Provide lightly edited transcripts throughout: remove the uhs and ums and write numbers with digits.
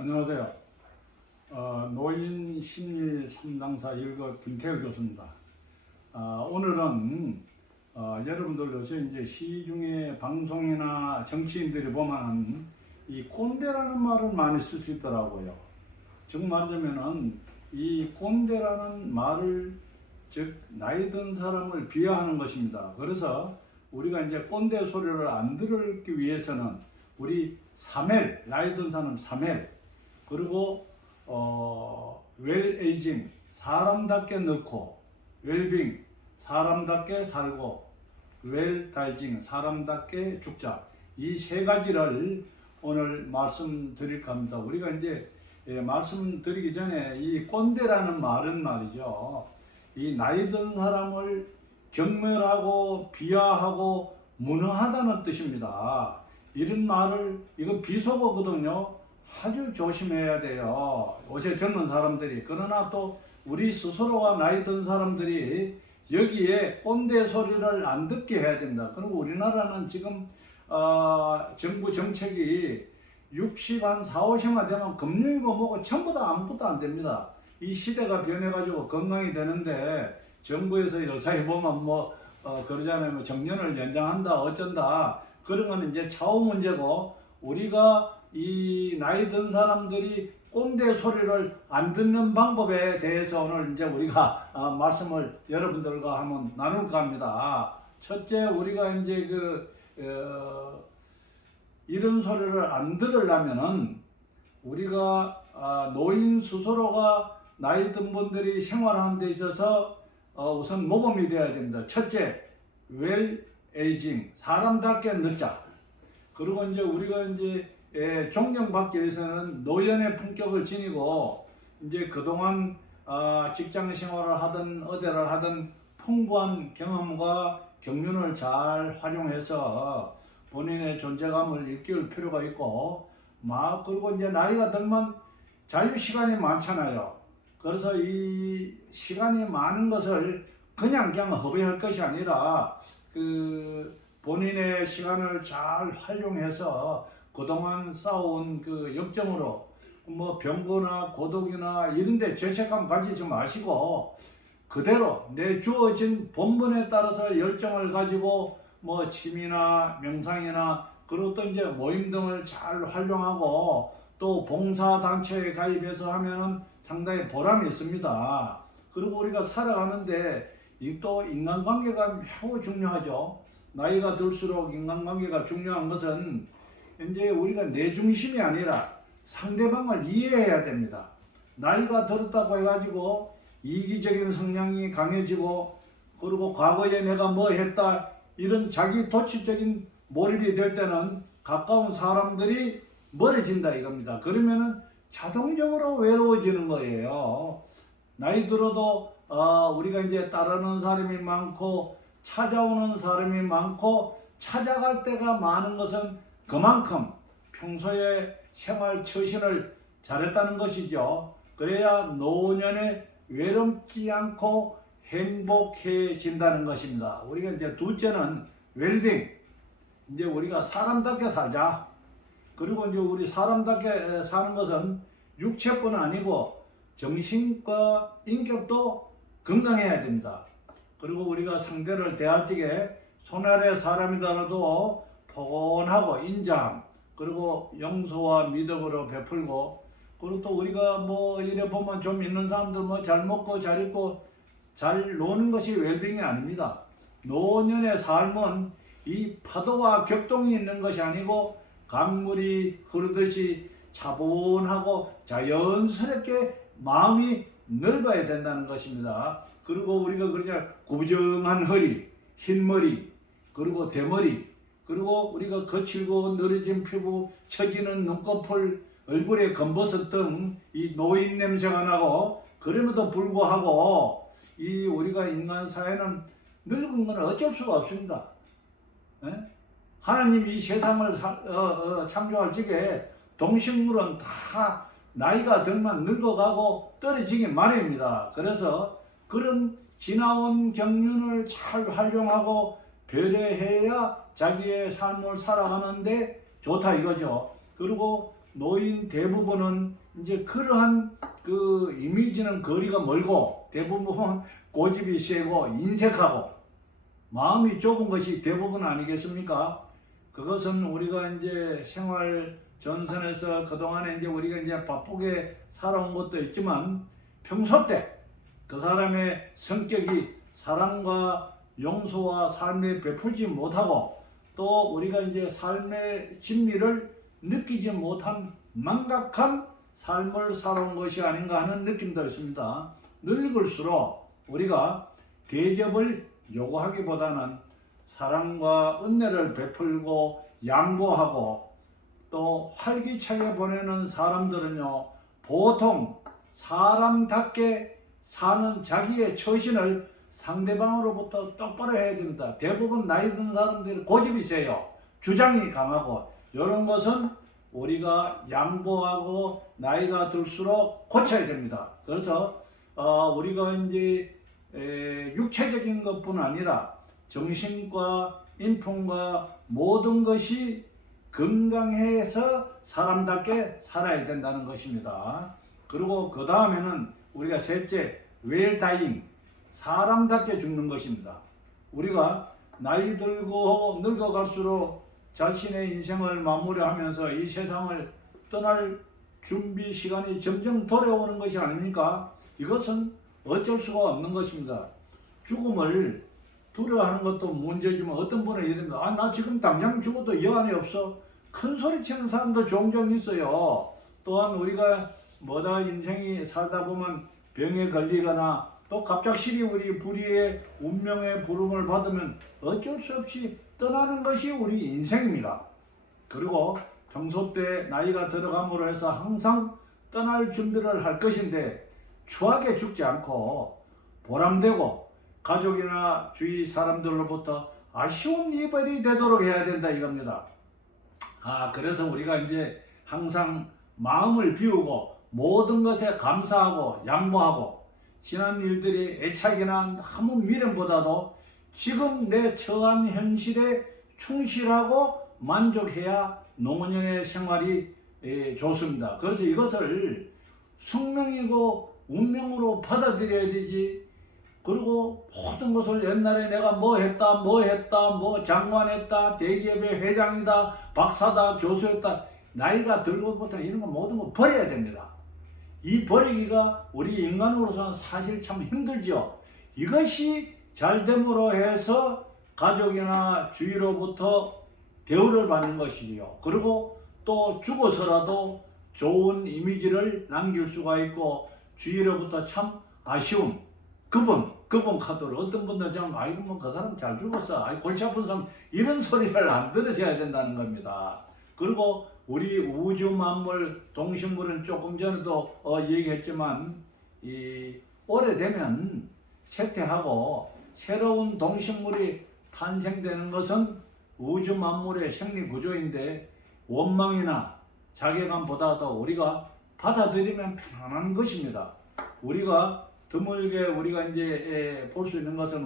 안녕하세요. 노인 심리 상담사 1급 김태열 교수입니다. 오늘은 여러분들 요새 이제 시중에 방송이나 정치인들이 보면 이 꼰대라는 말을 많이 쓸 수 있더라고요. 즉 말하자면은 이 꼰대라는 말을 즉 나이 든 사람을 비하하는 것입니다. 그래서 우리가 이제 꼰대 소리를 안 들기 위해서는 우리 3L, 나이 든 사람 3L, 그리고 웰에이징, 사람답게 늙고, 웰빙, 사람답게 살고, 웰다이징, 사람답게 죽자. 이 세 가지를 오늘 말씀드릴까 합니다. 우리가 이제 말씀드리기 전에 이 꼰대라는 말은 말이죠, 이 나이 든 사람을 경멸하고 비하하고 무능하다는 뜻입니다. 이런 말을, 이거 비속어거든요. 아주 조심해야 돼요. 요새 젊은 사람들이. 그러나 또 우리 스스로가 나이 든 사람들이 여기에 꼰대 소리를 안 듣게 해야 됩니다. 그리고 우리나라는 지금 정부 정책이 60, 한 4, 50만 되면 금융이고 뭐고 전부 다 아무것도 안 됩니다. 이 시대가 변해가지고 건강이 되는데 정부에서 요사이 보면 그러잖아요. 뭐 정년을 연장한다 어쩐다. 그런 건 이제 차후 문제고, 우리가 이 나이 든 사람들이 꼰대 소리를 안 듣는 방법에 대해서 오늘 이제 우리가 말씀을 여러분들과 한번 나눌까 합니다. 첫째, 우리가 이제 이런 소리를 안 들으려면은 우리가 노인 스스로가 나이 든 분들이 생활하는 데 있어서 우선 모범이 되어야 됩니다. 첫째, 웰에이징, 사람답게 늙자. 그리고 이제 우리가 이제 존경받기 위해서는 노연의 품격을 지니고, 이제 그동안 직장 생활을 하든 어디를 하든 풍부한 경험과 경륜을 잘 활용해서 본인의 존재감을 일깨울 필요가 있고, 그리고 이제 나이가 들면 자유 시간이 많잖아요. 그래서 이 시간이 많은 것을 그냥 허비할 것이 아니라 본인의 시간을 잘 활용해서 그동안 쌓아온 역정으로 병거나 고독이나 이런데 죄책감 가지지 마시고, 그대로 내 주어진 본분에 따라서 열정을 가지고 취미나 명상이나, 그리고 또 이제 모임 등을 잘 활용하고, 또 봉사단체에 가입해서 하면은 상당히 보람이 있습니다. 그리고 우리가 살아가는데 또 인간관계가 매우 중요하죠. 나이가 들수록 인간관계가 중요한 것은 이제 우리가 내 중심이 아니라 상대방을 이해해야 됩니다. 나이가 들었다고 해가지고 이기적인 성향이 강해지고, 그리고 과거에 내가 뭐 했다 이런 자기 도취적인 몰입이 될 때는 가까운 사람들이 멀어진다 이겁니다. 그러면은 자동적으로 외로워지는 거예요. 나이 들어도 우리가 이제 따르는 사람이 많고 찾아오는 사람이 많고 찾아갈 때가 많은 것은 그만큼 평소에 생활 처신을 잘했다는 것이죠. 그래야 노년에 외롭지 않고 행복해진다는 것입니다. 우리가 이제 둘째는 웰빙. 이제 우리가 사람답게 살자. 그리고 이제 우리 사람답게 사는 것은 육체뿐 아니고 정신과 인격도 건강해야 됩니다. 그리고 우리가 상대를 대할 적에 손 아래 사람이더라도 포근하고 인자함, 그리고 용서와 미덕으로 베풀고, 그리고 또 우리가 이래 보면 좀 있는 사람들 잘 먹고 잘 입고 잘 노는 것이 웰빙이 아닙니다. 노년의 삶은 이 파도와 격동이 있는 것이 아니고 강물이 흐르듯이 차분하고 자연스럽게 마음이 넓어야 된다는 것입니다. 그리고 우리가 그러자 구부정한 허리, 흰 머리, 그리고 대머리, 그리고 우리가 거칠고 늘어진 피부, 처지는 눈꺼풀, 얼굴에 검버섯 등 이 노인 냄새가 나고, 그럼에도 불구하고 이 우리가 인간 사회는 늙은 건 어쩔 수가 없습니다. 하나님이 이 세상을 창조할 적에 동식물은 다 나이가 들면 늙어가고 떨어지기 마련입니다. 그래서 그런 지나온 경륜을 잘 활용하고 배려해야 자기의 삶을 살아가는데 좋다 이거죠. 그리고 노인 대부분은 이제 그러한 그 이미지는 거리가 멀고 대부분 고집이 세고 인색하고 마음이 좁은 것이 대부분 아니겠습니까? 그것은 우리가 이제 생활 전선에서 그동안에 이제 우리가 이제 바쁘게 살아온 것도 있지만 평소 때 그 사람의 성격이 사랑과 용서와 삶에 베풀지 못하고 또 우리가 이제 삶의 진미를 느끼지 못한 망각한 삶을 살아온 것이 아닌가 하는 느낌도 있습니다. 늙을수록 우리가 대접을 요구하기보다는 사랑과 은혜를 베풀고 양보하고 또 활기차게 보내는 사람들은요, 보통 사람답게 사는 자기의 처신을 상대방으로부터 똑바로 해야 됩니다. 대부분 나이 든 사람들이 고집이 세요. 주장이 강하고 이런 것은 우리가 양보하고 나이가 들수록 고쳐야 됩니다. 그래서 우리가 이제 육체적인 것뿐 아니라 정신과 인품과 모든 것이 건강해서 사람답게 살아야 된다는 것입니다. 그리고 그 다음에는 우리가 셋째, 웰다잉, 사람답게 죽는 것입니다. 우리가 나이 들고 늙어갈수록 자신의 인생을 마무리하면서 이 세상을 떠날 준비 시간이 점점 돌아오는 것이 아닙니까? 이것은 어쩔 수가 없는 것입니다. 죽음을 두려워하는 것도 문제지만 어떤 분은 이럽니다. 나 지금 당장 죽어도 여한이 없어. 큰 소리 치는 사람도 종종 있어요. 또한 우리가 인생이 살다 보면 병에 걸리거나 또 갑작스레 우리 불의의 운명의 부름을 받으면 어쩔 수 없이 떠나는 것이 우리 인생입니다. 그리고 평소 때 나이가 들어감으로 해서 항상 떠날 준비를 할 것인데 추하게 죽지 않고 보람되고 가족이나 주위 사람들로부터 아쉬운 이별이 되도록 해야 된다 이겁니다. 그래서 우리가 이제 항상 마음을 비우고 모든 것에 감사하고 양보하고 지난 일들이 애착이나 아무 미련보다도 지금 내 처한 현실에 충실하고 만족해야 노년의 생활이 좋습니다. 그래서 이것을 숙명이고 운명으로 받아들여야 되지. 그리고 모든 것을 옛날에 내가 뭐 했다, 뭐 장관했다, 대기업의 회장이다, 박사다, 교수였다. 나이가 들고부터 이런 거 모든 거 버려야 됩니다. 이 버리기가 우리 인간으로서는 사실 참 힘들죠. 이것이 잘됨으로 해서 가족이나 주위로부터 대우를 받는 것이지요. 그리고 또 죽어서라도 좋은 이미지를 남길 수가 있고 주위로부터 참 아쉬운 그분 카드로 어떤 분들은 참 아이고 그 사람 잘 죽었어, 골치 아픈 사람, 이런 소리를 안 들으셔야 된다는 겁니다. 그리고 우리 우주 만물 동식물은 조금 전에도 얘기했지만 오래되면 쇠퇴하고 새로운 동식물이 탄생되는 것은 우주 만물의 생리 구조인데 원망이나 자괴감보다도 우리가 받아들이면 편안한 것입니다. 우리가 드물게 우리가 이제 볼 수 있는 것은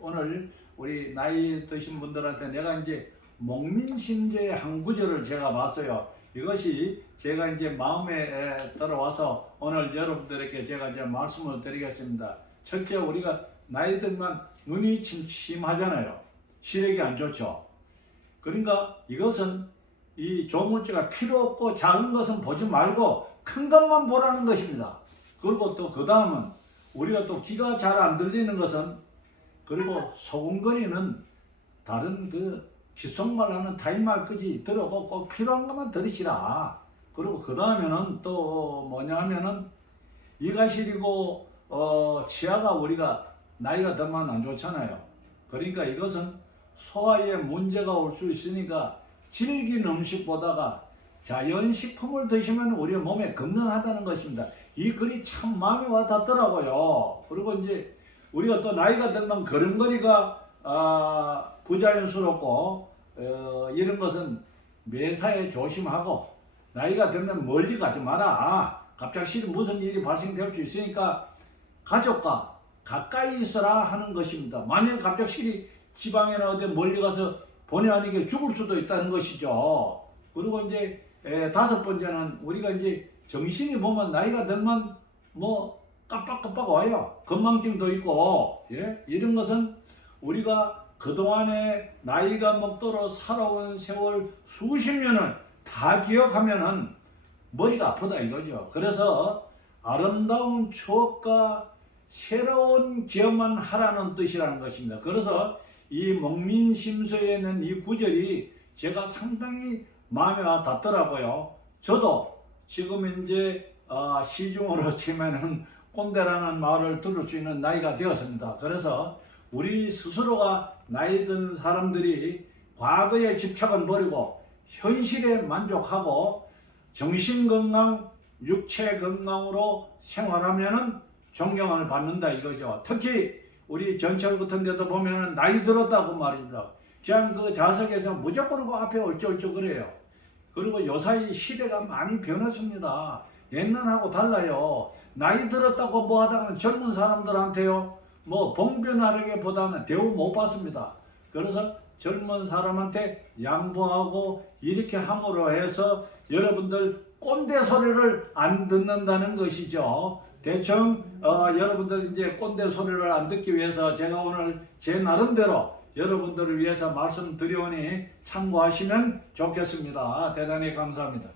오늘 우리 나이 드신 분들한테 내가 이제 목민심제의 한 구절을 제가 봤어요. 이것이 제가 이제 마음에 들어와서 오늘 여러분들에게 제가 이제 말씀을 드리겠습니다. 첫째, 우리가 나이 들면 눈이 침침하잖아요. 시력이 안 좋죠. 그러니까 이것은 이 조물주가 필요 없고 작은 것은 보지 말고 큰 것만 보라는 것입니다. 그리고 또 그 다음은 우리가 또 귀가 잘 안 들리는 것은 그리고 소근거리는 다른 그 귓속말 하는 타인말까지 들어고 꼭 필요한 것만 들으시라. 그리고 그 다음에는 또 뭐냐 하면은 이가 시리고 치아가 우리가 나이가 들면 안 좋잖아요. 그러니까 이것은 소화에 문제가 올 수 있으니까 질긴 음식보다가 자연식품을 드시면 우리 몸에 건강하다는 것입니다. 이 글이 참 마음에 와 닿더라고요. 그리고 이제 우리가 또 나이가 들면 걸음걸이가 부자연스럽고 이런 것은 매사에 조심하고 나이가 들면 멀리 가지 마라. 갑자기 무슨 일이 발생될 수 있으니까 가족과 가까이 있어라 하는 것입니다. 만약 갑자기 지방이나 어디 멀리 가서 본의 아니게 죽을 수도 있다는 것이죠. 그리고 이제 다섯 번째는 우리가 이제 정신이 보면 나이가 들면 뭐 깜빡깜빡 와요. 건망증도 있고, 예? 이런 것은 우리가 그동안에 나이가 먹도록 살아온 세월 수십 년을 다 기억하면은 머리가 아프다 이거죠. 그래서 아름다운 추억과 새로운 기억만 하라는 뜻이라는 것입니다. 그래서 이 목민심서에는 이 구절이 제가 상당히 마음에 와 닿더라고요. 저도 지금 이제 시중으로 치면은 꼰대라는 말을 들을 수 있는 나이가 되었습니다. 그래서 우리 스스로가 나이 든 사람들이 과거의 집착은 버리고 현실에 만족하고 정신건강, 육체건강으로 생활하면은 존경을 받는다 이거죠. 특히 우리 전철 같은 데도 보면은 나이 들었다고 말입니다. 그냥 그 좌석에서 무조건 그 앞에 얼쩍얼쩍 그래요. 그리고 요사이 시대가 많이 변했습니다. 옛날하고 달라요. 나이 들었다고 뭐 하다가 젊은 사람들한테요, 뭐 봉변하게 보다는 대우 못 받습니다. 그래서 젊은 사람한테 양보하고 이렇게 함으로 해서 여러분들 꼰대 소리를 안 듣는다는 것이죠. 대충 여러분들 이제 꼰대 소리를 안 듣기 위해서 제가 오늘 제 나름대로 여러분들을 위해서 말씀드리오니 참고하시면 좋겠습니다. 대단히 감사합니다.